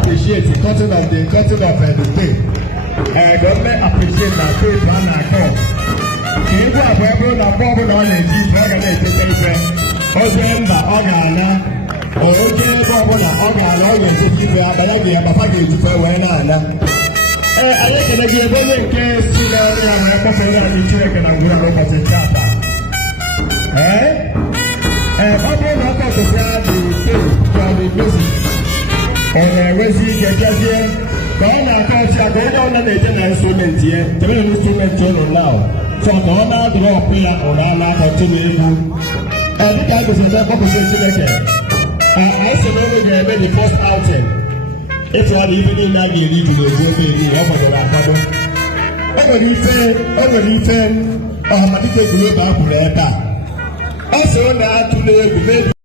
Appreciate the content of the day. Government appreciate that faith and our call. If you have ever done problem on the G, you're going to take it. Ozemba, Ogana, Oje, Bobona, Ogana, Oye, Sifa, Balagi, Abafaki, Wenana. I like to give every case to the Professor Children and Guru of the Chapa. Bobona, not to say the state from the music. Wesi kẹkẹ kọ́nà akọ́ọ̀tì àgọ́gọ́ ọ̀nà lè na instrument yẹ tẹ̀lé instrument yẹ lò náà so ọ̀nà ọ̀nà àdúrà ọ̀pẹ́ ya ọ̀nà àná àkọ́tì ní ebu ẹ̀díkà gbèsè ní ẹ̀kọ́ gbèsè Chineke àìsàn ló ń gbé the first outing ètò ọ̀nà ibi ní ìlànà ìrì jùlọ ègbó ofe èdè ọ̀gbọ̀dọ̀ àkọ́dọ̀ ọ̀gbọ̀dọ̀ ife ọ̀hàmàdìkẹ́ ìgbìlẹ̀ bá kùrẹ̀ ẹ̀ta ọ̀sẹ̀ ọ̀nà àtúlẹ̀ egwu